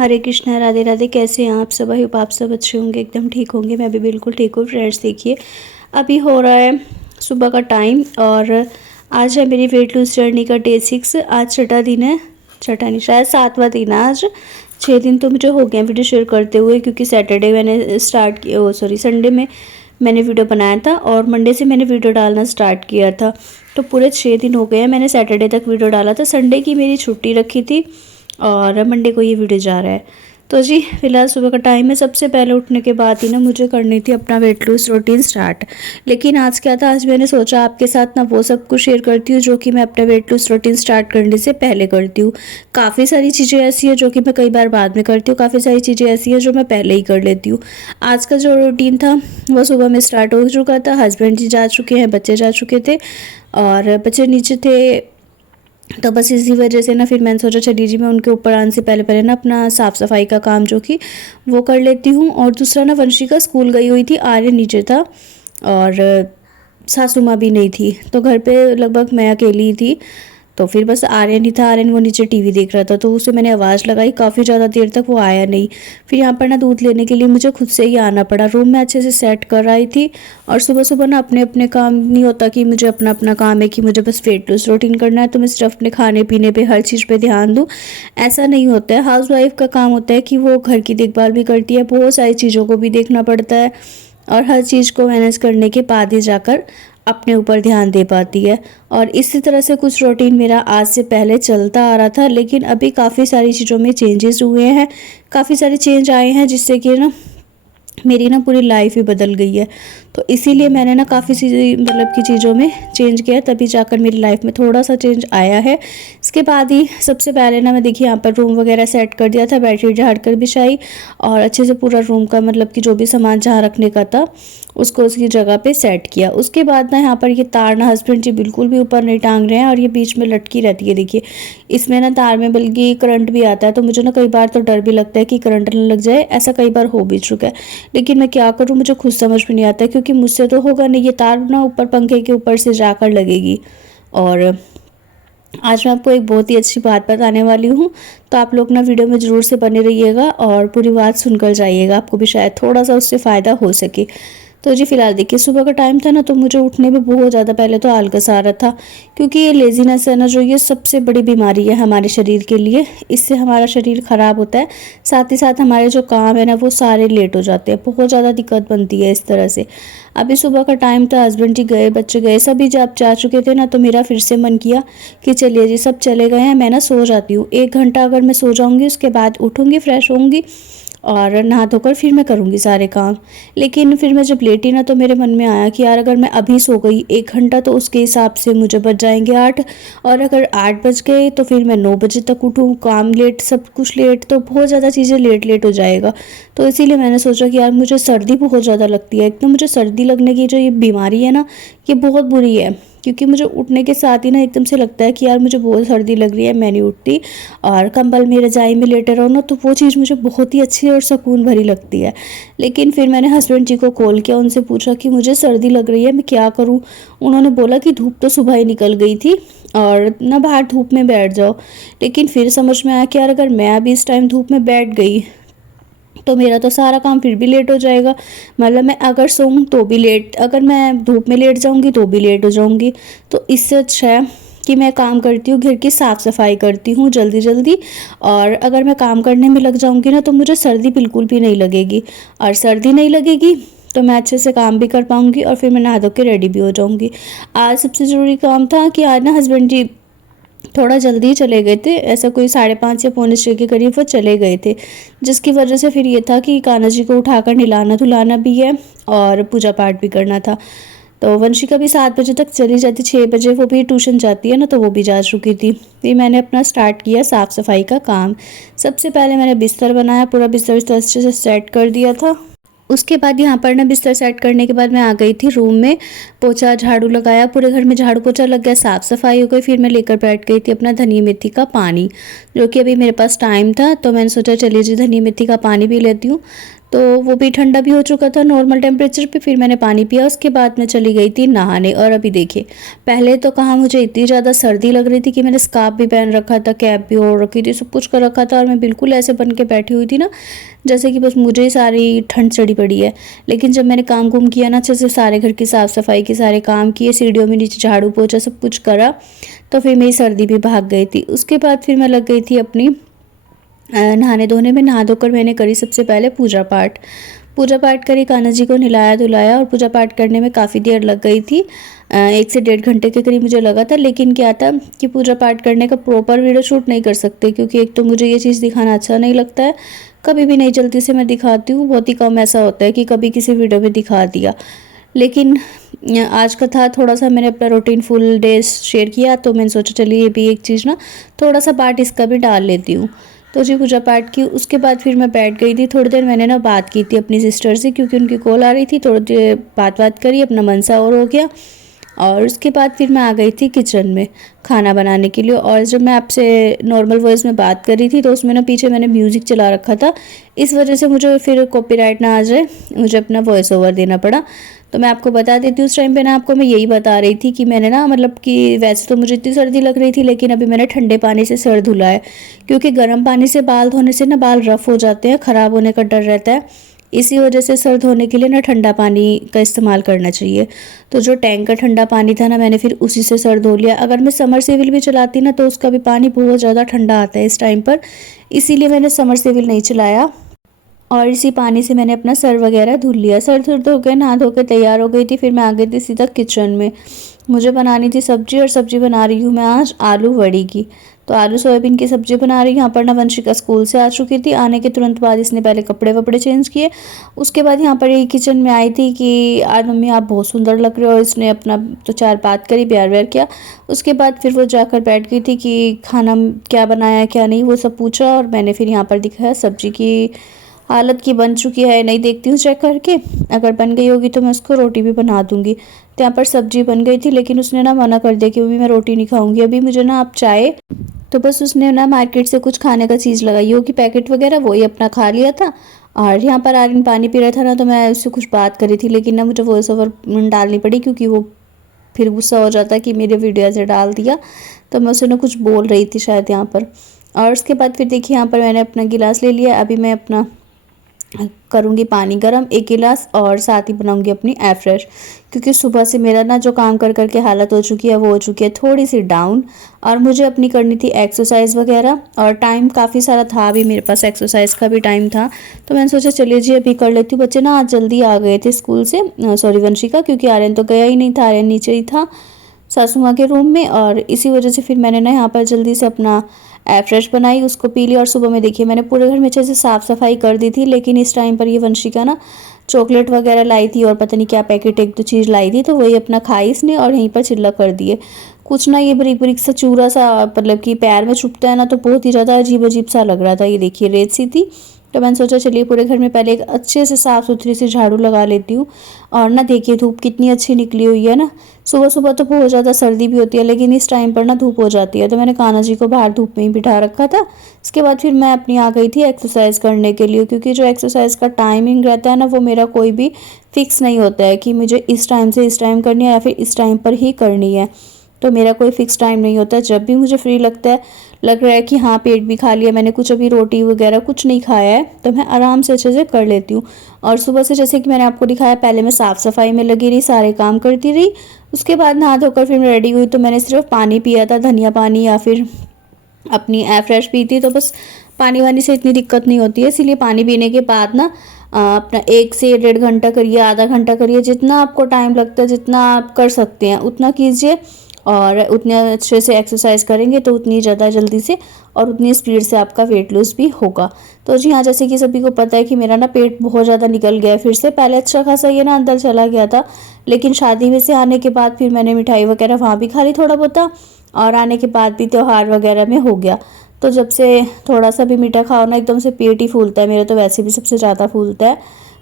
हरे कृष्णा, राधे राधे। कैसे हैं आप सब? आई होप आप सब अच्छे होंगे, एकदम ठीक होंगे। मैं भी बिल्कुल ठीक हूँ। फ्रेंड्स देखिए, अभी हो रहा है सुबह का टाइम और आज है मेरी वेट लूज जर्नी का डे 6। आज छठा दिन है, छठा नहीं शायद सातवां दिन है आज। 6 दिन तो मुझे हो गए वीडियो शेयर करते हुए, क्योंकि सैटरडे मैंने स्टार्ट किया, सॉरी संडे में मैंने वीडियो बनाया था और मंडे से मैंने वीडियो डालना स्टार्ट किया था। तो पूरे 6 दिन हो गए हैं। मैंने सैटरडे तक वीडियो डाला था, संडे की मेरी छुट्टी रखी थी और मंडे को ये वीडियो जा रहा है। तो जी फिलहाल सुबह का टाइम है। सबसे पहले उठने के बाद ही ना मुझे करनी थी अपना वेट लूज रूटीन स्टार्ट। लेकिन आज क्या था, आज मैंने सोचा आपके साथ ना वो सब कुछ शेयर करती हूँ जो कि मैं अपना वेट लूज रूटीन स्टार्ट करने से पहले करती हूँ। काफ़ी सारी चीज़ें ऐसी हैं जो कि मैं कई बार बाद में करती हूँ, काफ़ी सारी चीज़ें ऐसी हैं जो मैं पहले ही कर लेती हूँ। आज का जो रूटीन था वो सुबह में स्टार्ट हो चुका था। हस्बैंड जी जा चुके हैं, बच्चे जा चुके थे और बच्चे नीचे थे। तो बस इसी वजह से ना फिर मैंने सोचा चलिए जी मैं उनके ऊपर आने से पहले पहले ना अपना साफ़ सफाई का काम जो कि वो कर लेती हूँ। और दूसरा ना वंशिका स्कूल गई हुई थी, आर्य नीचे था और सासू माँ भी नहीं थी, तो घर पे लगभग मैं अकेली ही थी। तो फिर बस आर्यन ही था, आर्यन वो नीचे टीवी देख रहा था, तो उसे मैंने आवाज़ लगाई। काफ़ी ज़्यादा देर तक वो आया नहीं। फिर यहाँ पर ना दूध लेने के लिए मुझे खुद से ही आना पड़ा। रूम में अच्छे से सेट कर आई थी और सुबह सुबह ना अपने अपने काम नहीं होता कि मुझे अपना अपना काम है कि मुझे बस वेट लूज रूटीन करना है तो मैं सिर्फ अपने खाने पीने पे हर चीज़ पे ध्यान दूँ। ऐसा नहीं होता है। हाउस वाइफ का काम होता है कि वो घर की देखभाल भी करती है, बहुत सारी चीज़ों को भी देखना पड़ता है और हर चीज़ को मैनेज करने के बाद ही जाकर अपने ऊपर ध्यान दे पाती है। और इसी तरह से कुछ रूटीन मेरा आज से पहले चलता आ रहा था, लेकिन अभी काफ़ी सारी चीज़ों में चेंजेस हुए हैं, काफ़ी सारे चेंज आए हैं जिससे कि ना मेरी ना पूरी लाइफ ही बदल गई है। तो इसीलिए मैंने ना काफ़ी सी मतलब की चीज़ों में चेंज किया, तभी जाकर मेरी लाइफ में थोड़ा सा चेंज आया है। इसके बाद ही सबसे पहले ना मैं देखिए यहाँ पर रूम वगैरह सेट कर दिया था, बेडशीट झाड़ कर बिछाई और अच्छे से पूरा रूम का मतलब कि जो भी सामान जहाँ रखने का था उसको उसकी जगह पे सेट किया। उसके बाद ना यहाँ पर ये तार ना हस्बैंड जी बिल्कुल भी ऊपर नहीं टांग रहे हैं और ये बीच में लटकी रहती है। देखिए इसमें ना तार में बल्कि करंट भी आता है, तो मुझे ना कई बार तो डर भी लगता है कि करंट न लग जाए। ऐसा कई बार हो भी चुका है, लेकिन मैं क्या करूँ, मुझे खुद समझ में नहीं आता क्योंकि मुझसे तो होगा नहीं। ये तार ना ऊपर पंखे के ऊपर से जाकर लगेगी। और आज मैं आपको एक बहुत ही अच्छी बात बताने वाली हूँ, तो आप लोग ना वीडियो में ज़रूर से बने रहिएगा और पूरी बात सुनकर जाइएगा, आपको भी शायद थोड़ा सा उससे फ़ायदा हो सके। तो जी फिलहाल देखिए सुबह का टाइम था ना, तो मुझे उठने में बहुत ज़्यादा पहले तो आलस आ रहा था, क्योंकि ये लेज़ीनेस है ना जो, ये सबसे बड़ी बीमारी है हमारे शरीर के लिए। इससे हमारा शरीर ख़राब होता है, साथ ही साथ हमारे जो काम है ना वो सारे लेट हो जाते हैं, बहुत ज़्यादा दिक्कत बनती है इस तरह से। अभी सुबह का टाइम था, हस्बैंड जी गए, बच्चे गए, सभी जब जा चुके थे ना, तो मेरा फिर से मन किया कि चलिए जी सब चले गए हैं, मैं ना सो जाती हूँ। 1 घंटा अगर मैं सो जाऊँगी उसके बाद उठूँगी, फ्रेश होंगी और नहा धोकर फिर मैं करूँगी सारे काम। लेकिन फिर मैं जब लेटी ना, तो मेरे मन में आया कि यार अगर मैं अभी सो गई 1 घंटा तो उसके हिसाब से मुझे बज जाएंगे 8, और अगर 8 बज गए तो फिर मैं 9 बजे तक उठूँ, काम लेट, सब कुछ लेट, तो बहुत ज़्यादा चीज़ें लेट लेट हो जाएगा। तो इसीलिए मैंने सोचा कि यार मुझे सर्दी बहुत ज़्यादा लगती है। एकदम मुझे सर्दी लगने की जो ये बीमारी है ना, ये बहुत बुरी है, क्योंकि मुझे उठने के साथ ही ना एकदम से लगता है कि यार मुझे बहुत सर्दी लग रही है, मैं नहीं उठती और कंबल में रजाई में लेटे रहो ना, तो वो चीज़ मुझे बहुत ही अच्छी और सुकून भरी लगती है। लेकिन फिर मैंने हस्बैंड जी को कॉल किया, उनसे पूछा कि मुझे सर्दी लग रही है, मैं क्या करूँ। उन्होंने बोला कि धूप तो सुबह ही निकल गई थी और ना बाहर धूप में बैठ जाओ। लेकिन फिर समझ में आया कि यार अगर मैं अभी इस टाइम धूप में बैठ गई तो मेरा तो सारा काम फिर भी लेट हो जाएगा। मतलब मैं अगर सोऊं तो भी लेट, अगर मैं धूप में लेट जाऊंगी तो भी लेट हो जाऊंगी। तो इससे अच्छा है कि मैं काम करती हूँ, घर की साफ़ सफाई करती हूँ जल्दी जल्दी, और अगर मैं काम करने में लग जाऊंगी ना तो मुझे सर्दी बिल्कुल भी नहीं लगेगी, और सर्दी नहीं लगेगी तो मैं अच्छे से काम भी कर पाऊंगी और फिर मैं नहा धो के रेडी भी हो जाऊंगी। आज सबसे ज़रूरी काम था कि आज ना हस्बैंड जी थोड़ा जल्दी ही चले गए थे, ऐसा कोई 5:30 या 5:45 के करीब वो चले गए थे, जिसकी वजह से फिर ये था कि कान्हा जी को उठाकर नहलाना धुलाना भी है और पूजा पाठ भी करना था। तो वंशिका भी 7 बजे तक चली जाती, 6 बजे वो भी ट्यूशन जाती है ना, तो वो भी जा चुकी थी। फिर मैंने अपना स्टार्ट किया साफ़ सफाई का काम। सबसे पहले मैंने बिस्तर बनाया, पूरा बिस्तर बिस्तर अच्छे से सेट कर दिया था। उसके बाद यहाँ पर ना बिस्तर सेट करने के बाद मैं आ गई थी रूम में, पोछा झाड़ू लगाया, पूरे घर में झाड़ू पोछा लग गया, साफ़ सफाई हो गई। फिर मैं लेकर बैठ गई थी अपना धनिया मेथी का पानी, जो कि अभी मेरे पास टाइम था, तो मैंने सोचा चलिए जी धनिया मेथी का पानी पी लेती हूँ। तो वो भी ठंडा भी हो चुका था नॉर्मल टेम्परेचर पे। फिर मैंने पानी पिया, उसके बाद मैं चली गई थी नहाने। और अभी देखिए, पहले तो कहाँ मुझे इतनी ज़्यादा सर्दी लग रही थी कि मैंने स्कार्फ भी पहन रखा था, कैप भी ओढ़ रखी थी, सब कुछ कर रखा था और मैं बिल्कुल ऐसे बन के बैठी हुई थी ना जैसे कि बस मुझे ही सारी ठंड चढ़ी पड़ी है। लेकिन जब मैंने काम कुम किया ना अच्छे से, सारे घर की साफ़ सफाई के सारे काम किए, सीढ़ियों में नीचे झाड़ू पोछा सब कुछ करा, तो फिर मेरी सर्दी भी भाग गई थी। उसके बाद फिर मैं लग गई थी अपनी नहाने धोने में। नहा धोकर मैंने करी सबसे पहले पूजा पाठ। पूजा पाठ करी, कान्हा जी को नहलाया धुलाया और पूजा पाठ करने में काफ़ी देर लग गई थी। 1 से 1.5 घंटे के करीब मुझे लगा था। लेकिन क्या था कि पूजा पाठ करने का प्रॉपर वीडियो शूट नहीं कर सकते, क्योंकि एक तो मुझे ये चीज़ दिखाना अच्छा नहीं लगता है। कभी भी नहीं जल्दी से मैं दिखाती हूँ, बहुत ही कम ऐसा होता है कि कभी किसी वीडियो में दिखा दिया। लेकिन आज का था थोड़ा सा, मैंने अपना रूटीन फुल डे शेयर किया, तो मैंने सोचा चलिए ये भी एक चीज़ ना थोड़ा सा पार्ट इसका भी डाल लेती हूँ। तो जी पूजा पाठ की, उसके बाद फिर मैं बैठ गई थी। थोड़ी देर मैंने ना बात की थी अपनी सिस्टर से, क्योंकि उनकी कॉल आ रही थी। थोड़ी देर बात करी, अपना मन सा और हो गया। और उसके बाद फिर मैं आ गई थी किचन में खाना बनाने के लिए। और जब मैं आपसे नॉर्मल वॉइस में बात कर रही थी तो उसमें ना पीछे मैंने म्यूज़िक चला रखा था, इस वजह से मुझे फिर कॉपीराइट ना आ जाए, मुझे अपना वॉइस ओवर देना पड़ा। तो मैं आपको बता देती हूँ, उस टाइम पे ना आपको मैं यही बता रही थी कि मैंने ना मतलब कि वैसे तो मुझे इतनी सर्दी लग रही थी, लेकिन अभी मैंने ठंडे पानी से सर धुला है, क्योंकि गर्म पानी से बाल धोने से ना बाल रफ़ हो जाते हैं, ख़राब होने का डर रहता है। इसी वजह से सर धोने के लिए ना ठंडा पानी का इस्तेमाल करना चाहिए। तो जो टैंक का ठंडा पानी था ना, मैंने फिर उसी से सर धो लिया। अगर मैं समरसेबिल भी चलाती ना तो उसका भी पानी बहुत ज़्यादा ठंडा आता है इस टाइम पर, इसीलिए मैंने समरसेबिल नहीं चलाया। और इसी पानी से मैंने अपना सर वगैरह धुल लिया। सर धो के नहा धो के तैयार हो गई थी। फिर मैं आ गई थी सीधा किचन में। मुझे बनानी थी सब्जी, और सब्जी बना रही हूँ मैं आज आलू वड़ी की। तो आलू सोयाबीन की सब्जी बना रही हूँ। यहाँ पर ना वंशिका स्कूल से आ चुकी थी। आने के तुरंत बाद इसने पहले कपड़े वपड़े चेंज किए। उसके बाद यहाँ पर ये किचन में आई थी कि आज मम्मी आप बहुत सुंदर लग रहे हो, और इसने अपना तो 4 बात करी, प्यार व्यार किया। उसके बाद फिर वो जाकर बैठ गई थी कि खाना क्या बनाया क्या नहीं, वो सब पूछा। और मैंने फिर यहाँ पर दिखाया सब्जी की हालत की बन चुकी है नहीं, देखती हूँ चेक करके, अगर बन गई होगी तो मैं उसको रोटी भी बना दूंगी। तो यहाँ पर सब्जी बन गई थी, लेकिन उसने ना मना कर दिया कि मम्मी मैं रोटी नहीं खाऊंगी अभी, मुझे ना आप चाय। तो बस उसने ना मार्केट से कुछ खाने का चीज़ लगाई होगी पैकेट वगैरह, वही अपना खा लिया था। और यहाँ पर आर्यन पानी पी रहा था ना, तो मैं उससे कुछ बात करी थी, लेकिन ना मुझे वॉइस ओवर डालनी पड़ी, क्योंकि वो फिर गुस्सा हो जाता है कि मेरे वीडियो ऐसे डाल दिया। तो मैं उसे ना कुछ बोल रही थी शायद यहाँ पर। और उसके बाद फिर देखिए यहाँ पर मैंने अपना गिलास ले लिया। अभी मैं अपना करूँगी पानी गरम 1 गिलास, और साथ ही बनाऊँगी अपनी एफ्रेश, क्योंकि सुबह से मेरा ना जो काम कर के हालत हो चुकी है वो हो चुकी है थोड़ी सी डाउन। और मुझे अपनी करनी थी एक्सरसाइज वगैरह, और टाइम काफ़ी सारा था अभी मेरे पास, एक्सरसाइज का भी टाइम था। तो मैंने सोचा चलिए जी अभी कर लेती हूँ। बच्चे ना आज जल्दी आ गए थे स्कूल से, सॉरी वंशिका, क्योंकि आर्यन तो गया ही नहीं था, आर्यन नीचे ही था सासू माँ के रूम में। और इसी वजह से फिर मैंने ना यहाँ पर जल्दी से अपना फ्रेश बनाई, उसको पी लिया। और सुबह में देखिए मैंने पूरे घर में अच्छे से साफ़ सफाई कर दी थी, लेकिन इस टाइम पर ये वंशिका ना चॉकलेट वगैरह लाई थी और पता नहीं क्या पैकेट 1-2 चीज़ लाई थी, तो वही अपना खाई इसने और यहीं पर चिल्ला कर दिए। कुछ ना ये बारीक बारीक सा चूरा सा मतलब कि पैर में चुभता है ना, तो बहुत ही ज़्यादा अजीब अजीब सा लग रहा था। ये देखिए रेत सी थी। तो मैंने सोचा चलिए पूरे घर में पहले एक अच्छे से साफ़ सुथरी सी झाड़ू लगा लेती हूँ। और ना देखिए धूप कितनी अच्छी निकली हुई है ना। सुबह सुबह तो बहुत ज़्यादा सर्दी भी होती है, लेकिन इस टाइम पर ना धूप हो जाती है। तो मैंने कान्हा जी को बाहर धूप में ही बिठा रखा था। इसके बाद फिर मैं अपनी आ गई थी एक्सरसाइज करने के लिए, क्योंकि जो एक्सरसाइज का टाइमिंग रहता है ना, वो मेरा कोई भी फिक्स नहीं होता है कि मुझे इस टाइम से इस टाइम करनी है या फिर इस टाइम पर ही करनी है। तो मेरा कोई फिक्स टाइम नहीं होता। जब भी मुझे फ्री लगता है, लग रहा है कि हाँ पेट भी खा लिया मैंने, कुछ अभी रोटी वगैरह कुछ नहीं खाया है, तो मैं आराम से अच्छे से कर लेती हूँ। और सुबह से जैसे कि मैंने आपको दिखाया, पहले मैं साफ़ सफाई में लगी रही, सारे काम करती रही। उसके बाद नहा धोकर फिर मैं रेडी हुई, तो मैंने सिर्फ पानी पिया था, धनिया पानी या फिर अपनी फ्रेश पी थी। तो बस पानी वानी से इतनी दिक्कत नहीं होती है, इसीलिए पानी पीने के बाद ना अपना 1 से 1.5 घंटा करिए, आधा घंटा करिए, जितना आपको टाइम लगता है, जितना आप कर सकते हैं उतना कीजिए। और उतने अच्छे से एक्सरसाइज करेंगे तो उतनी ज़्यादा जल्दी से और उतनी स्पीड से आपका वेट लूज़ भी होगा। तो जी हाँ, जैसे कि सभी को पता है कि मेरा ना पेट बहुत ज़्यादा निकल गया है फिर से। पहले अच्छा खासा ये ना अंदर चला गया था, लेकिन शादी में से आने के बाद फिर मैंने मिठाई वगैरह वहाँ भी खा ली थोड़ा बहुत, और आने के बाद भी त्यौहार वगैरह में हो गया। तो जब से थोड़ा सा भी मीठा खाओ ना, एकदम से पेट ही फूलता है। मेरा तो वैसे भी सबसे ज़्यादा फूलता है,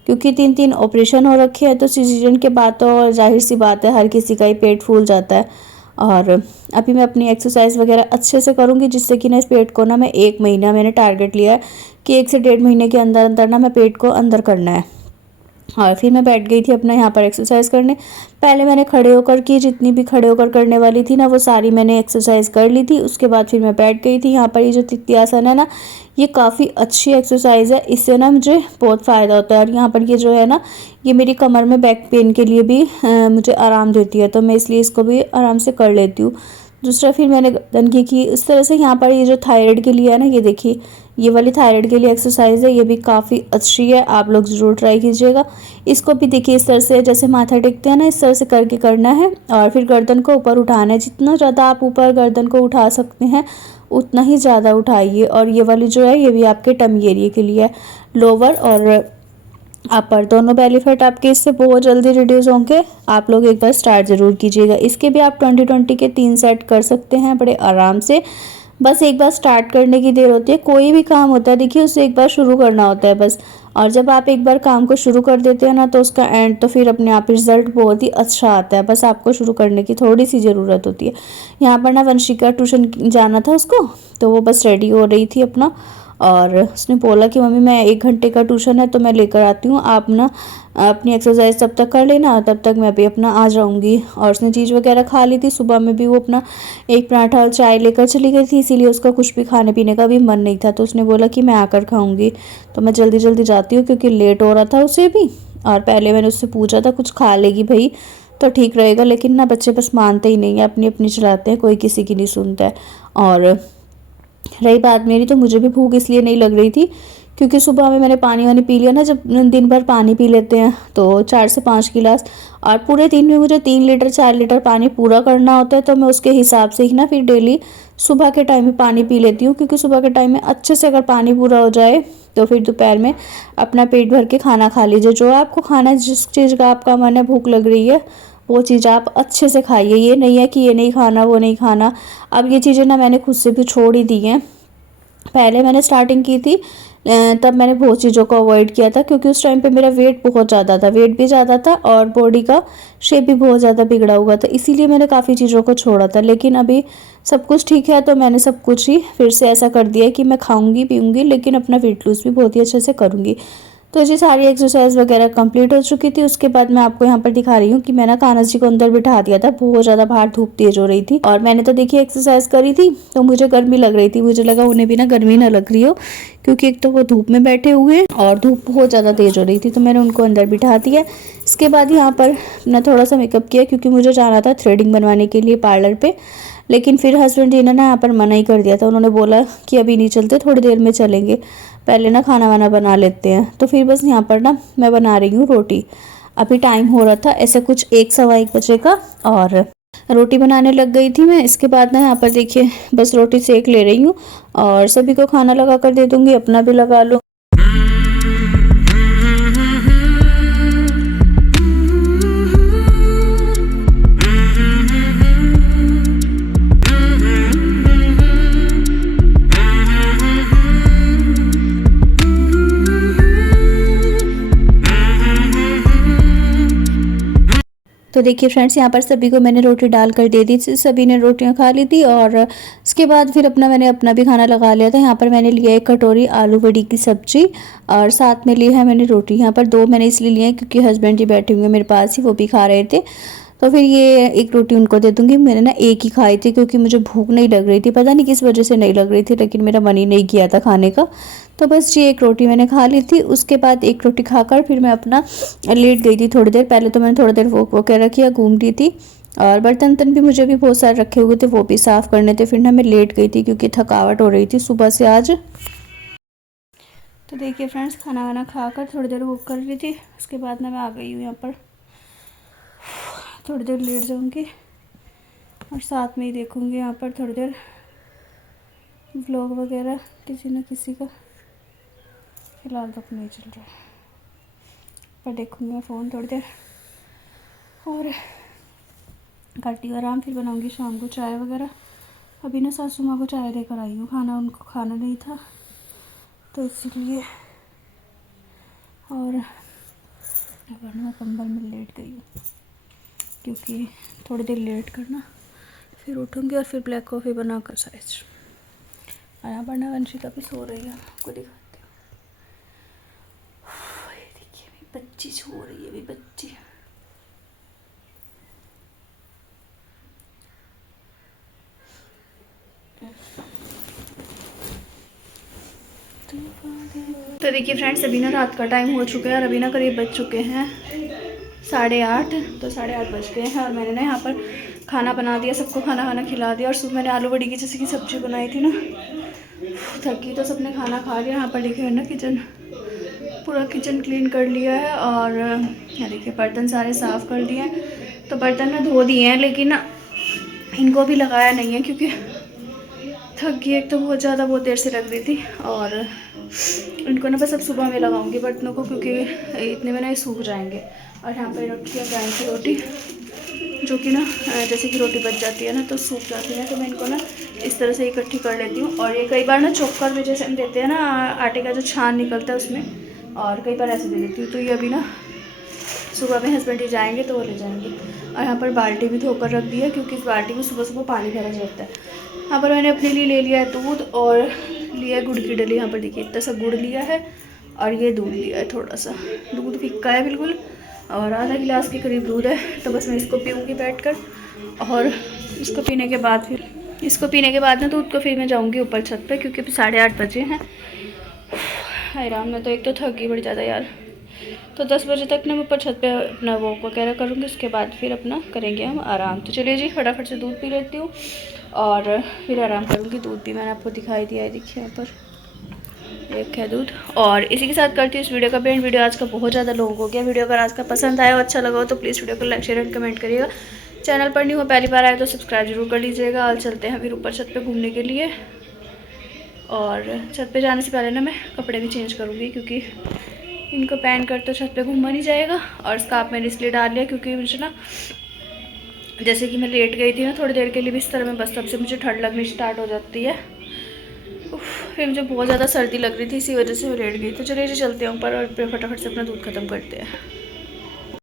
क्योंकि 3 ऑपरेशन हो रखे हैं। तो सीजन के बाद तो जाहिर सी बात है हर किसी का ही पेट फूल जाता है। और अभी मैं अपनी एक्सरसाइज वगैरह अच्छे से करूँगी, जिससे कि ना इस पेट को ना मैं 1 महीना मैंने टारगेट लिया है कि 1 से 1.5 महीने के अंदर अंदर ना मैं पेट को अंदर करना है। और फिर मैं बैठ गई थी अपना यहाँ पर एक्सरसाइज करने। पहले मैंने खड़े होकर की, जितनी भी खड़े होकर करने वाली थी ना वो सारी मैंने एक्सरसाइज कर ली थी। उसके बाद फिर मैं बैठ गई थी। यहाँ पर ये जो तित्यासन है ना, ये काफ़ी अच्छी एक्सरसाइज है, इससे ना मुझे बहुत फ़ायदा होता है। और यहाँ पर ये जो है ना, ये मेरी कमर में बैक पेन के लिए भी मुझे आराम देती है, तो मैं इसलिए इसको भी आराम से कर लेती हूँ। दूसरा फिर मैंने गर्दन की इस तरह से। यहाँ पर ये जो थायराइड के लिए है ना, ये देखिए ये वाली थायराइड के लिए एक्सरसाइज है, ये भी काफ़ी अच्छी है, आप लोग ज़रूर ट्राई कीजिएगा। इसको भी देखिए इस तरह से, जैसे माथा टेकते हैं ना, इस तरह से करके करना है और फिर गर्दन को ऊपर उठाना है। जितना ज़्यादा आप ऊपर गर्दन को उठा सकते हैं उतना ही ज़्यादा उठाइए। और ये वाली जो है ये भी आपके टमी एरिया के लिए है, लोअर और अपर दोनों बेली फैट आपके इससे बहुत जल्दी रिड्यूस होंगे। आप लोग एक बार स्टार्ट ज़रूर कीजिएगा। इसके भी आप 20-20 के 3 सेट कर सकते हैं बड़े आराम से। बस एक बार स्टार्ट करने की देर होती है। कोई भी काम होता है देखिए, उसे एक बार शुरू करना होता है बस। और जब आप एक बार काम को शुरू कर देते हैं ना, तो उसका एंड तो फिर अपने आप रिजल्ट बहुत ही अच्छा आता है। बस आपको शुरू करने की थोड़ी सी ज़रूरत होती है। यहाँ पर ना वंशिका ट्यूशन जाना था उसको, तो वो बस रेडी हो रही थी अपना, और उसने बोला कि मम्मी मैं 1 घंटे का ट्यूशन है तो मैं लेकर आती हूँ, आप ना अपनी एक्सरसाइज तब तक कर लेना, तब तक मैं भी अपना आ जाऊँगी। और उसने चीज़ वगैरह खा ली थी। सुबह में भी वो अपना एक पराठा और चाय लेकर चली गई थी, इसीलिए उसका कुछ भी खाने पीने का भी मन नहीं था। तो उसने बोला कि मैं आकर खाऊंगी, तो मैं जल्दी जल्दी जाती हूँ क्योंकि लेट हो रहा था उसे भी। और पहले मैंने उससे पूछा था कुछ खा लेगी भाई तो ठीक रहेगा, लेकिन ना बच्चे बस मानते ही नहीं है, अपनी अपनी चलाते हैं, कोई किसी की नहीं सुनता है। और रही बात मेरी, तो मुझे भी भूख इसलिए नहीं लग रही थी क्योंकि सुबह में मैंने पानी वानी पी लिया ना। जब दिन भर पानी पी लेते हैं तो 4 से 5 गिलास, और पूरे दिन में मुझे 3 लीटर 4 लीटर पानी पूरा करना होता है। तो मैं उसके हिसाब से ही ना फिर डेली सुबह के टाइम में पानी पी लेती हूँ, क्योंकि सुबह के टाइम में अच्छे से अगर पानी पूरा हो जाए तो फिर दोपहर में अपना पेट भर के खाना खा लीजिए। जो आपको खाना है, जिस चीज़ का आपका मन है, भूख लग रही है, वो चीज़ आप अच्छे से खाइए। ये नहीं है कि ये नहीं खाना वो नहीं खाना। अब ये चीज़ें ना मैंने खुद से भी छोड़ ही दी हैं। पहले मैंने स्टार्टिंग की थी तब मैंने बहुत चीज़ों को अवॉइड किया था, क्योंकि उस टाइम पे मेरा वेट बहुत ज़्यादा था, वेट भी ज़्यादा था और बॉडी का शेप भी बहुत ज़्यादा बिगड़ा हुआ था, इसीलिए मैंने काफ़ी चीज़ों को छोड़ा था। लेकिन अभी सब कुछ ठीक है, तो मैंने सब कुछ ही फिर से ऐसा कर दिया है कि मैं खाऊंगी पीऊँगी, लेकिन अपना वेट लूज़ भी बहुत ही अच्छे से करूँगी। तो जी सारी एक्सरसाइज वगैरह कंप्लीट हो चुकी थी। उसके बाद मैं आपको यहाँ पर दिखा रही हूँ कि मैंने कान्हा जी को अंदर बिठा दिया था। बहुत ज़्यादा बाहर धूप तेज हो रही थी और मैंने तो देखिए एक्सरसाइज करी थी, तो मुझे गर्मी लग रही थी। मुझे लगा उन्हें भी ना गर्मी ना लग रही हो, क्योंकि एक तो वो धूप में बैठे हुए हैं और धूप बहुत ज़्यादा तेज हो रही थी, तो मैंने उनको अंदर बिठा दिया। इसके बाद यहाँ पर मैं थोड़ा सा मेकअप किया, क्योंकि मुझे जाना था थ्रेडिंग बनवाने के लिए पार्लर पे। लेकिन फिर हस्बैंड जी ने ना यहाँ पर मना ही कर दिया था। उन्होंने बोला कि अभी नहीं चलते, थोड़ी देर में चलेंगे, पहले ना खाना वाना बना लेते हैं। तो फिर बस यहाँ पर ना मैं बना रही हूँ रोटी। अभी टाइम हो रहा था ऐसे कुछ 1-1:15 बजे का, और रोटी बनाने लग गई थी मैं। इसके बाद ना यहाँ पर देखिए बस रोटी सेक ले रही हूँ और सभी को खाना लगा कर दे दूँगी, अपना भी लगा लो। तो देखिए फ्रेंड्स, यहाँ पर सभी को मैंने रोटी डाल कर दे दी थी, सभी ने रोटियाँ खा ली थी। और इसके बाद फिर मैंने अपना भी खाना लगा लिया था। यहाँ पर मैंने लिया एक कटोरी आलू बड़ी की सब्जी और साथ में ली है मैंने रोटी। यहाँ पर 2 मैंने इसलिए लिए हैं क्योंकि हस्बैंड जी बैठे हुए मेरे पास ही, वो भी खा रहे थे। तो फिर ये एक रोटी उनको दे दूँगी। मैंने ना एक ही खाई थी क्योंकि मुझे भूख नहीं लग रही थी, पता नहीं किस वजह से नहीं लग रही थी, लेकिन मेरा मन ही नहीं किया था खाने का। तो बस ये एक रोटी मैंने खा ली थी। उसके बाद एक रोटी खाकर फिर मैं अपना लेट गई थी थोड़ी देर। पहले तो मैंने थोड़ी देर वॉक वगैरह किया, घूम रही थी, और बर्तन तन भी मुझे भी बहुत सारे रखे हुए थे, वो भी साफ़ करने थे। फिर ना मैं लेट गई थी क्योंकि थकावट हो रही थी सुबह से आज। तो देखिए फ्रेंड्स, खाना वाना खाकर थोड़ी देर वॉक कर रही थी। उसके बाद ना मैं आ गई हूँ यहाँ पर, थोड़ी देर लेट जाऊँगी और साथ में ही देखूँगी यहाँ पर थोड़ी देर व्लॉग वगैरह किसी न किसी का। फिलहाल तो नहीं चल रहा है, पर देखूँगी मैं फ़ोन थोड़ी देर और करती हूँ आराम। फिर बनाऊँगी शाम को चाय वगैरह। अभी ना सासू माँ को चाय लेकर आई हूँ, खाना उनको खाना नहीं था तो इसलिए। और वरना मैं कंबल में लेट गई हूँ क्योंकि थोड़ी देर लेट करना, फिर उठूँगी और फिर ब्लैक कॉफ़ी बनाकर साइज आया। वरना वंशिका भी सो रही है, आपको दिखाती हूँ। बच्ची सो रही है अभी बच्ची। तो देखिए फ्रेंड्स, अभी ना रात का टाइम हो चुका है और अभी ना करीब बज चुके हैं 8:30। तो 8:30 बज गए हैं और मैंने ना यहाँ पर खाना बना दिया, सबको खाना खाना खिला दिया। और सुबह मैंने आलू बड़ी की जैसे की सब्ज़ी बनाई थी ना, थकी तो सबने खाना खा लिया। यहाँ पर देखिए ना किचन, पूरा किचन क्लीन कर लिया है और यहाँ देखिए बर्तन सारे साफ़ कर दिए हैं। तो बर्तन ना धो दिए हैं, लेकिन ना इनको भी लगाया नहीं है क्योंकि थक गई, एक तो बहुत ज़्यादा बहुत देर से लग रही थी। और इनको ना बस अब सुबह में लगाऊंगी बर्तनों को, क्योंकि इतने में ना ये सूख जाएंगे। और यहाँ पे रखी है गाय की रोटी, जो कि ना जैसे कि रोटी बच जाती है ना तो सूख जाती है। तो मैं इनको ना इस तरह से इकट्ठी कर लेती हूँ। और ये कई बार ना चॉपर में जैसे हम देते हैं ना आटे का जो छान निकलता है उसमें, और कई बार ऐसे दे देती हूँ। तो ये अभी ना सुबह में हस्बैंड ही जाएंगे तो वो ले जाएंगे। और यहाँ पर बाल्टी भी धोकर रख दी है, क्योंकि इस बाल्टी में सुबह सुबह पानी भरा जाता है। यहाँ पर मैंने अपने लिए ले लिया है दूध और लिया गुड़ की डली। यहाँ पर देखिए इतना सा गुड़ लिया है और ये दूध लिया है, थोड़ा सा दूध फिक्का है बिल्कुल, और आधा गिलास के करीब दूध है। तो बस मैं इसको पीऊँगी बैठकर। और इसको पीने के बाद ना दूध को फिर मैं जाऊँगी ऊपर छत पे, क्योंकि अभी 8:30 बजे हैं। आराम में तो एक तो थक गई बड़ी ज़्यादा यार। तो 10 बजे तक ना मैं ऊपर छत पे अपना वॉक वगैरह करूँगी, उसके बाद फिर अपना करेंगे हम आराम। तो चलिए जी फटाफट से दूध पी लेती हूँ और फिर आराम करूँगी। दूध भी मैंने आपको दिखाई दिया है, देखिए यहाँ पर एक है दूध। और इसी के साथ करती हूँ इस वीडियो का पेंट। वीडियो आज का बहुत ज़्यादा लॉन्ग हो गया। वीडियो अगर आज का पसंद आया और अच्छा लगा हो तो प्लीज़ वीडियो को लाइक शेयर एंड कमेंट करिएगा। चैनल पर नहीं हो पहली बार आए तो सब्सक्राइब जरूर कर लीजिएगा। आज चलते हैं फिर ऊपर छत पर घूमने के लिए। और छत पे जाने से पहले ना मैं कपड़े भी चेंज करूँगी, क्योंकि इनको पहन कर तो छत पे घूमा नहीं जाएगा। और स्कार्फ मैंने इसलिए डाल लिया क्योंकि मुझे ना जैसे कि मैं लेट गई थी ना थोड़ी देर के लिए बिस्तर में, बस तब से मुझे ठंड लगनी स्टार्ट हो जाती है। फिर मुझे बहुत ज़्यादा सर्दी लग रही थी, इसी वजह से मैं लेट गई। तो चलिए जी चलते हैं ऊपर और फिर फटाफट से अपना दूध ख़त्म करते हैं।